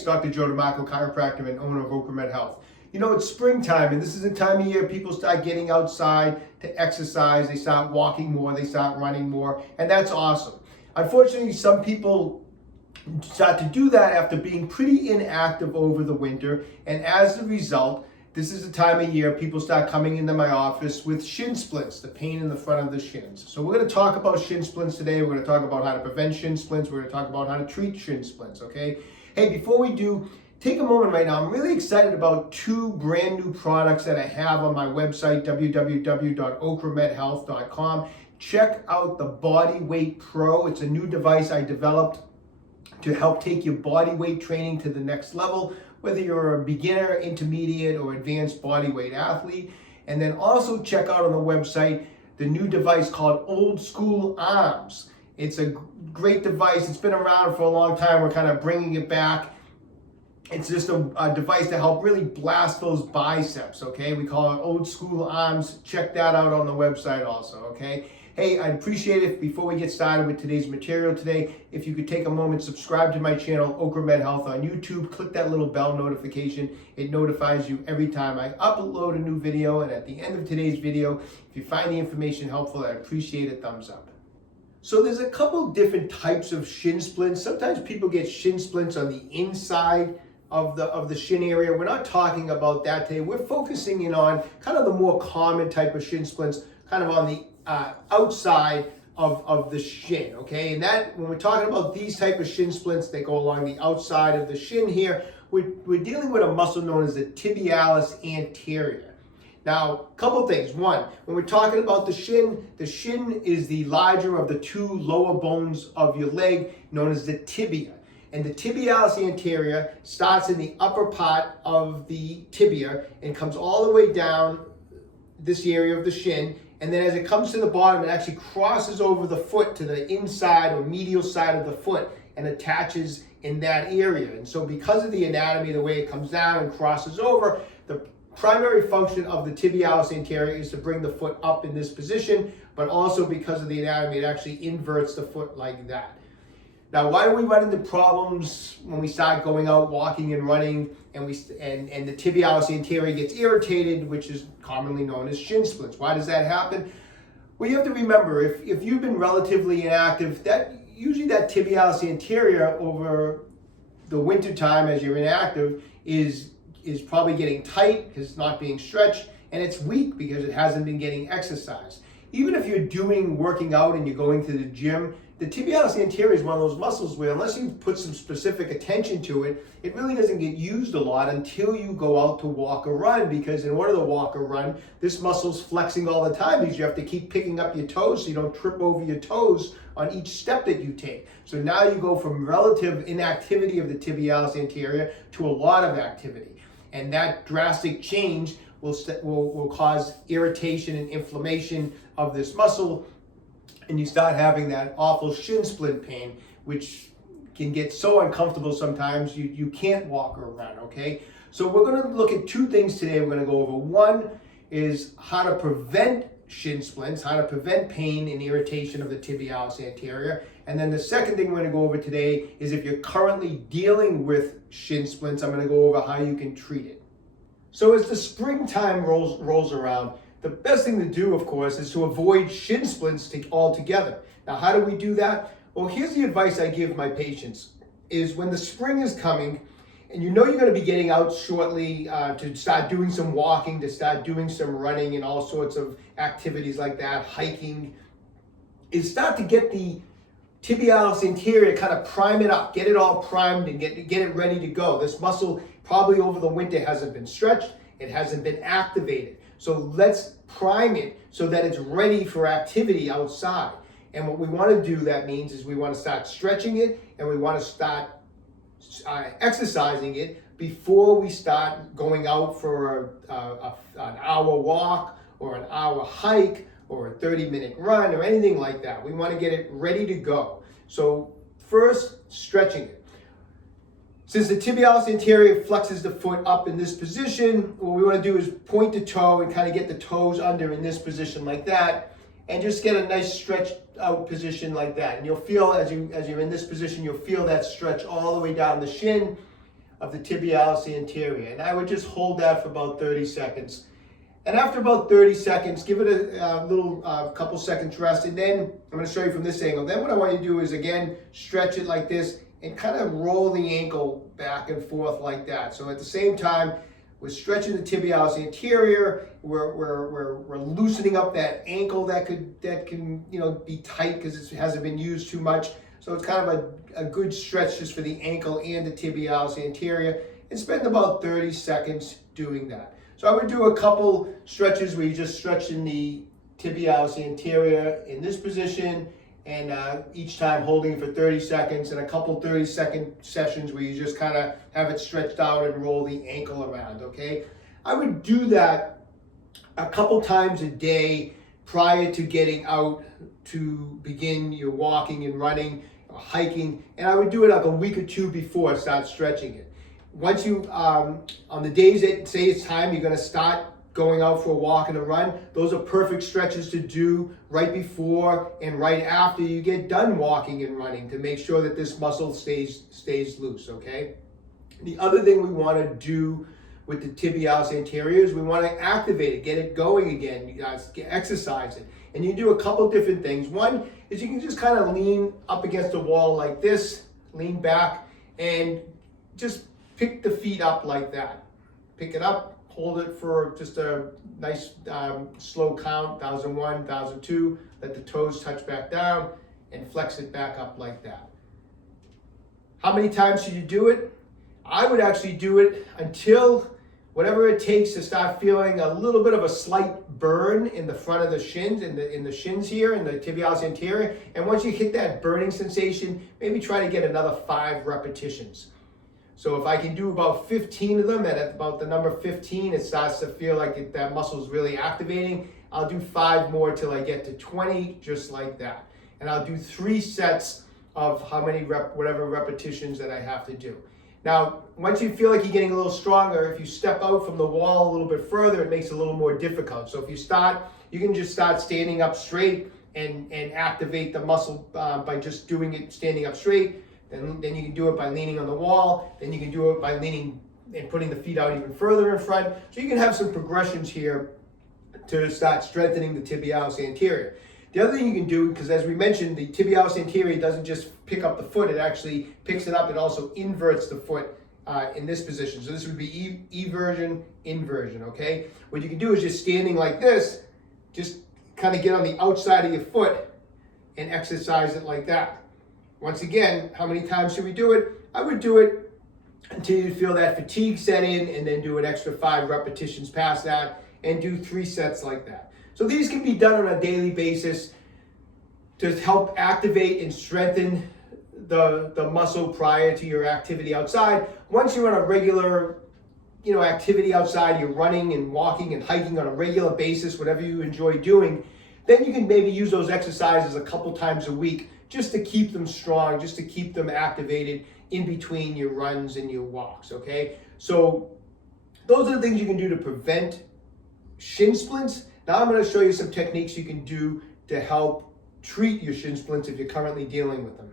it's Dr. Joe DeMarco, chiropractor and owner of OcraMed Health. You know, it's springtime, and this is the time of year people start getting outside to exercise. They start walking more, they start running more, and that's awesome. Unfortunately, some people start to do that after being pretty inactive over the winter, and as a result, this is the time of year people start coming into my office with shin splints, the pain in the front of the shins. So we're going to talk about shin splints today. We're going to talk about how to prevent shin splints. We're going to talk about how to treat shin splints, okay? Hey, before we do, take a moment right now. I'm really excited about two brand new products that I have on my website, www.ocramedhealth.com. Check out the Bodyweight PRO. It's a new device I developed to help take your body weight training to the next level, whether you're a beginner, intermediate, or advanced bodyweight athlete. And then also check out on the website the new device called Old School Arms. It's a great device. It's been around for a long time. We're kind of bringing it back. It's just a device to help really blast those biceps, okay? We call it Old School Arms. Check that out on the website also, okay? Hey, I'd appreciate it before we get started with today's material today, if you could take a moment, subscribe to my channel, OcraMed Health on YouTube, click that little bell notification. It notifies you every time I upload a new video, and at the end of today's video, if you find the information helpful, I'd appreciate a thumbs up. So there's a couple different types of shin splints. Sometimes people get shin splints on the inside of the shin area. We're not talking about that today. We're focusing in on kind of the more common type of shin splints, kind of on the outside of the shin, okay? And that, when we're talking about these type of shin splints, they go along the outside of the shin here. We're dealing with a muscle known as the tibialis anterior. Now, a couple things. One, when we're talking about the shin is the larger of the two lower bones of your leg, known as the tibia. And the tibialis anterior starts in the upper part of the tibia and comes all the way down this area of the shin. And then as it comes to the bottom, it actually crosses over the foot to the inside or medial side of the foot and attaches in that area. And so because of the anatomy, the way it comes down and crosses over, the primary function of the tibialis anterior is to bring the foot up in this position, but also because of the anatomy, it actually inverts the foot like that. Now, why do we run into problems when we start going out walking and running and the tibialis anterior gets irritated, which is commonly known as shin splints? Why does that happen? Well, you have to remember, if you've been relatively inactive, usually that tibialis anterior over the winter time as you're inactive is probably getting tight because it's not being stretched, and it's weak because it hasn't been getting exercise. Even if you're working out and you're going to the gym, the tibialis anterior is one of those muscles where unless you put some specific attention to it, it really doesn't get used a lot until you go out to walk or run, because in order to walk or run, this muscle's flexing all the time because you have to keep picking up your toes so you don't trip over your toes on each step that you take. So now you go from relative inactivity of the tibialis anterior to a lot of activity. And that drastic change will cause irritation and inflammation of this muscle, and you start having that awful shin splint pain, which can get so uncomfortable sometimes you can't walk or run, okay? So we're gonna look at two things today we're gonna go over. One is how to prevent shin splints, how to prevent pain and irritation of the tibialis anterior. And then the second thing we're gonna go over today is if you're currently dealing with shin splints, I'm gonna go over how you can treat it. So as the springtime rolls around, the best thing to do, of course, is to avoid shin splints altogether. Now, how do we do that? Well, here's the advice I give my patients, is when the spring is coming, and you know you're going to be getting out shortly to start doing some walking, to start doing some running and all sorts of activities like that, hiking, is start to get the tibialis anterior, kind of prime it up, get it all primed and get it ready to go. This muscle probably over the winter hasn't been stretched, it hasn't been activated. So let's prime it so that it's ready for activity outside. And what we want to do, that means, is we want to start stretching it and we want to start exercising it before we start going out for an hour walk or an hour hike or a 30-minute run or anything like that. We want to get it ready to go. So first, stretching it. Since the tibialis anterior flexes the foot up in this position, what we want to do is point the toe and kind of get the toes under in this position like that, and just get a nice stretched out position like that. And you'll feel as you're in this position, you'll feel that stretch all the way down the shin, of the tibialis anterior. And I would just hold that for about 30 seconds. And after about 30 seconds, give it a little couple seconds rest. And then I'm going to show you from this angle. Then what I want you to do is, again, stretch it like this and kind of roll the ankle back and forth like that. So at the same time, we're stretching the tibialis anterior. We're loosening up that ankle that can be tight because it hasn't been used too much. So it's kind of a good stretch just for the ankle and the tibialis anterior. And spend about 30 seconds doing that. So I would do a couple stretches where you just stretching the tibialis anterior in this position, and each time holding it for 30 seconds, and a couple 30-second sessions where you just kind of have it stretched out and roll the ankle around, okay? I would do that a couple times a day prior to getting out to begin your walking and running or hiking, and I would do it like a week or two before I start stretching it. Once you, on the days that say it's time, you're going to start going out for a walk and a run, those are perfect stretches to do right before and right after you get done walking and running to make sure that this muscle stays loose, okay? The other thing we want to do with the tibialis anterior is we want to activate it, get it going again, you guys exercise it. And you do a couple different things. One is you can just kind of lean up against the wall like this, lean back, and just pick the feet up like that. Pick it up, hold it for just a nice slow count, 1001, 1002. Let the toes touch back down and flex it back up like that. How many times should you do it? I would actually do it until whatever it takes to start feeling a little bit of a slight burn in the front of the shins, in the shins here, in the tibialis anterior. And once you hit that burning sensation, maybe try to get another 5 repetitions. So if I can do about 15 of them, and at about the number 15, it starts to feel like that muscle is really activating. I'll do 5 more till I get to 20, just like that. And I'll do 3 sets of how many whatever repetitions that I have to do. Now, once you feel like you're getting a little stronger, if you step out from the wall a little bit further, it makes it a little more difficult. So if you can just start standing up straight and activate the muscle by just doing it standing up straight. Then you can do it by leaning on the wall. Then you can do it by leaning and putting the feet out even further in front. So you can have some progressions here to start strengthening the tibialis anterior. The other thing you can do, because as we mentioned, the tibialis anterior doesn't just pick up the foot, it actually picks it up. It also inverts the foot in this position. So this would be eversion, inversion, okay? What you can do is just standing like this, just kind of get on the outside of your foot and exercise it like that. Once again, how many times should we do it? I would do it until you feel that fatigue set in, and then do an extra 5 repetitions past that, and do 3 sets like that. So these can be done on a daily basis to help activate and strengthen the muscle prior to your activity outside. Once you're on a regular activity outside, you're running and walking and hiking on a regular basis, whatever you enjoy doing, then you can maybe use those exercises a couple times a week just to keep them strong, just to keep them activated in between your runs and your walks, okay? So those are the things you can do to prevent shin splints. Now I'm going to show you some techniques you can do to help treat your shin splints if you're currently dealing with them.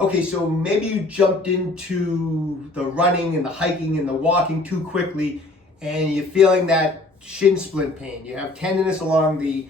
Okay, so maybe you jumped into the running and the hiking and the walking too quickly, and you're feeling that shin splint pain. You have tenderness along the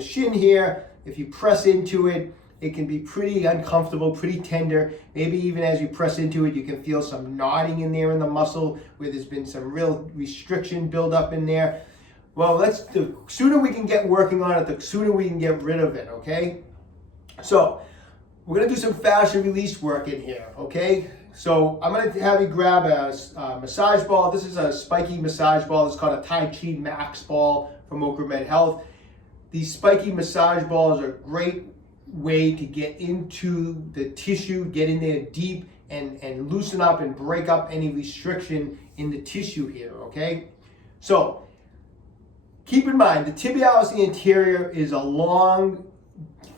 shin here. If you press into it, it can be pretty uncomfortable, pretty tender. Maybe even as you press into it, you can feel some knotting in there in the muscle where there's been some real restriction build up in there. Well, the sooner we can get working on it, the sooner we can get rid of it, okay? So we're gonna do some fascia release work in here, okay? So I'm gonna have you grab a massage ball. This is a spiky massage ball. It's called a Tai Chi Max ball from OcraMed Health. These spiky massage balls are a great way to get into the tissue, get in there deep and loosen up and break up any restriction in the tissue here, okay? So keep in mind, the tibialis anterior is a long,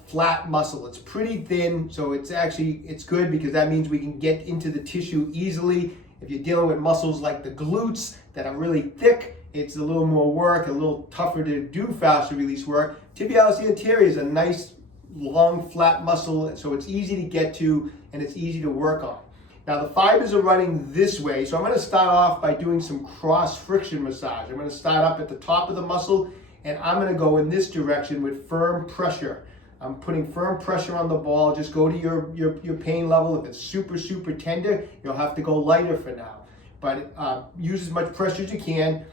flat muscle. It's pretty thin, so it's good because that means we can get into the tissue easily. If you're dealing with muscles like the glutes that are really thick, it's a little more work, a little tougher to do fascia release work. Tibialis anterior is a nice, long, flat muscle, so it's easy to get to and it's easy to work on. Now the fibers are running this way, so I'm going to start off by doing some cross friction massage. I'm going to start up at the top of the muscle, and I'm going to go in this direction with firm pressure. I'm putting firm pressure on the ball. Just go to your pain level. If it's super, super tender, you'll have to go lighter for now. But use as much pressure as you can,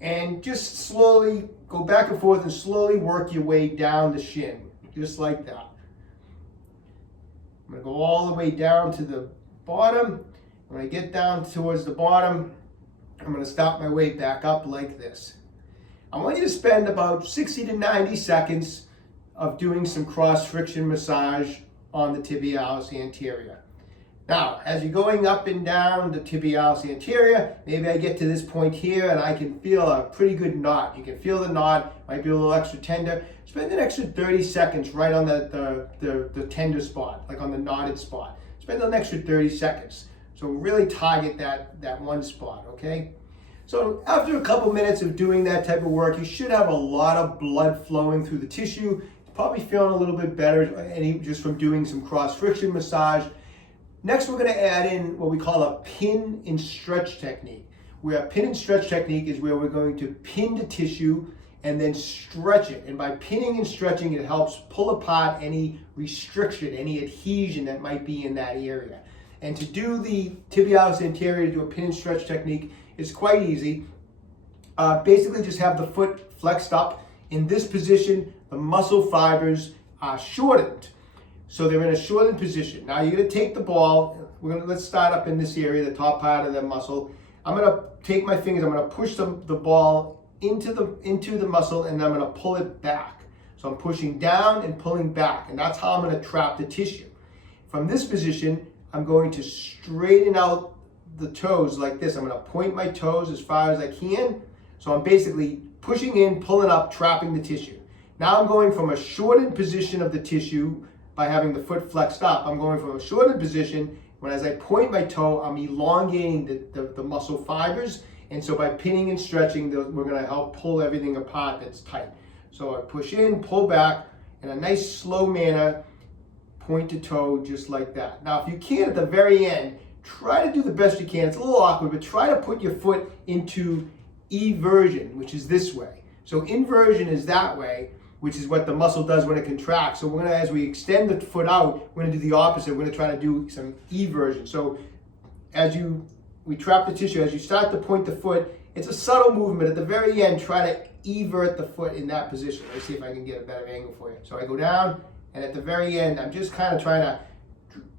and just slowly go back and forth and slowly work your way down the shin, just like that. I'm going to go all the way down to the bottom. When I get down towards the bottom, I'm going to stop my way back up like this. I want you to spend about 60 to 90 seconds of doing some cross friction massage on the tibialis anterior. Now, as you're going up and down the tibialis anterior, maybe I get to this point here and I can feel a pretty good knot. You can feel the knot, might be a little extra tender. Spend an extra 30 seconds right on the tender spot, like on the knotted spot. Spend an extra 30 seconds. So really target that one spot, okay? So after a couple minutes of doing that type of work, you should have a lot of blood flowing through the tissue. You're probably feeling a little bit better just from doing some cross friction massage. Next, we're going to add in what we call a pin and stretch technique. Where a pin and stretch technique is where we're going to pin the tissue and then stretch it. And by pinning and stretching, it helps pull apart any restriction, any adhesion that might be in that area. And to do the tibialis anterior, to do a pin and stretch technique, is quite easy. Basically, just have the foot flexed up. In this position, the muscle fibers are shortened. So they're in a shortened position. Now you're going to take the ball. Let's start up in this area, the top part of the muscle. I'm going to take my fingers. I'm going to push the ball into the muscle, and I'm going to pull it back. So I'm pushing down and pulling back, and that's how I'm going to trap the tissue. From this position, I'm going to straighten out the toes like this. I'm going to point my toes as far as I can. So I'm basically pushing in, pulling up, trapping the tissue. Now I'm going from a shortened position of the tissue by having the foot flexed up. I'm going from a shortened position when as I point my toe, I'm elongating the muscle fibers. And so by pinning and stretching, we're going to help pull everything apart that's tight. So I push in, pull back in a nice slow manner, point to toe just like that. Now, if you can at the very end, try to do the best you can. It's a little awkward, but try to put your foot into eversion, which is this way. So inversion is that way, which is what the muscle does when it contracts. So we're gonna, as we extend the foot out, we're gonna do the opposite. We're gonna try to do some eversion. So we trap the tissue, as you start to point the foot, it's a subtle movement. At the very end, try to evert the foot in that position. Let's see if I can get a better angle for you. So I go down, and at the very end, I'm just kind of trying to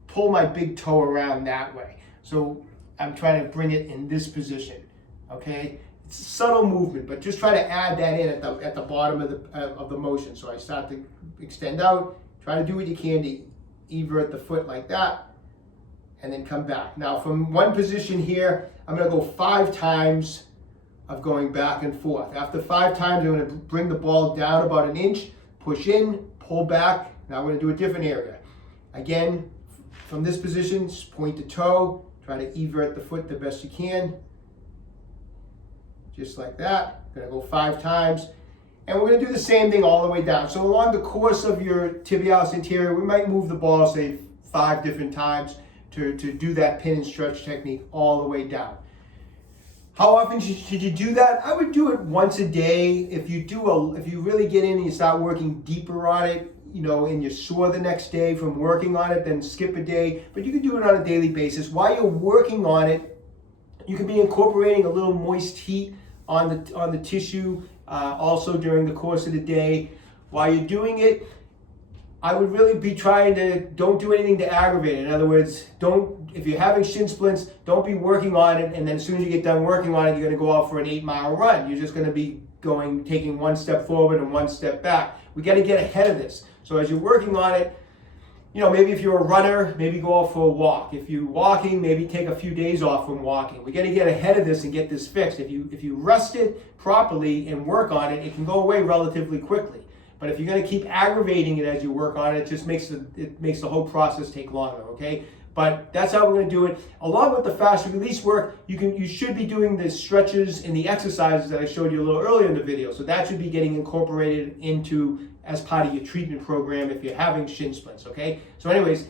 pull my big toe around that way. So I'm trying to bring it in this position, okay? It's a subtle movement, but just try to add that in at the bottom of the motion. So I start to extend out, try to do what you can to evert the foot like that, and then come back. Now from one position here, I'm gonna go 5 times of going back and forth. After 5 times, I'm gonna bring the ball down about 1 inch, push in, pull back. Now I'm gonna do a different area. Again, from this position, point to toe, try to evert the foot the best you can. Just like that. I'm gonna go 5 times. And we're gonna do the same thing all the way down. So along the course of your tibialis anterior, we might move the ball, say 5 different times to do that pin and stretch technique all the way down. How often should you do that? I would do it once a day. If you really get in and you start working deeper on it, and you're sore the next day from working on it, then skip a day. But you can do it on a daily basis. While you're working on it, you can be incorporating a little moist heat on the tissue also during the course of the day. While you're doing it, I would really be don't do anything to aggravate it. In other words, if you're having shin splints, don't be working on it, and then as soon as you get done working on it, you're gonna go out for an 8-mile run. You're just gonna be taking 1 step forward and 1 step back. We gotta get ahead of this. So as you're working on it, maybe if you're a runner, maybe go out for a walk. If you're walking, maybe take a few days off from walking. We got to get ahead of this and get this fixed. If you rest it properly and work on it, it can go away relatively quickly. But if you're going to keep aggravating it as you work on it, it just makes the whole process take longer. Okay. But that's how we're going to do it. Along with the fast release work, you should be doing the stretches and the exercises that I showed you a little earlier in the video. So that should be getting incorporated into as part of your treatment program if you're having shin splints, okay? So anyways,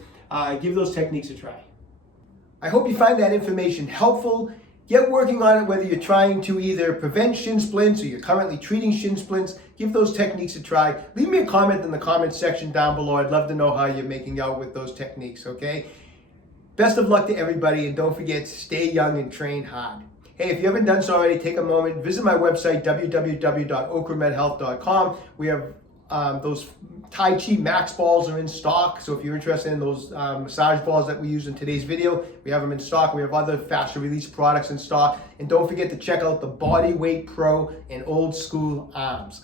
give those techniques a try. I hope you find that information helpful. Get working on it, whether you're trying to either prevent shin splints or you're currently treating shin splints. Give those techniques a try. Leave me a comment in the comment section down below. I'd love to know how you're making out with those techniques, okay? Best of luck to everybody, and don't forget, stay young and train hard. Hey, if you haven't done so already, take a moment, visit my website, www.OcraMedHealth.com. We have those Tai Chi Max balls are in stock, so if you're interested in those massage balls that we use in today's video, we have them in stock. We have other faster release products in stock, and don't forget to check out the Bodyweight PRO and Old School Arms.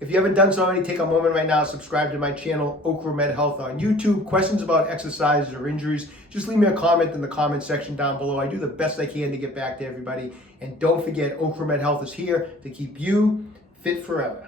If you haven't done so already, take a moment right now, subscribe to my channel, OcraMed Health on YouTube. Questions about exercises or injuries, just leave me a comment in the comment section down below. I do the best I can to get back to everybody. And don't forget, OcraMed Health is here to keep you fit forever.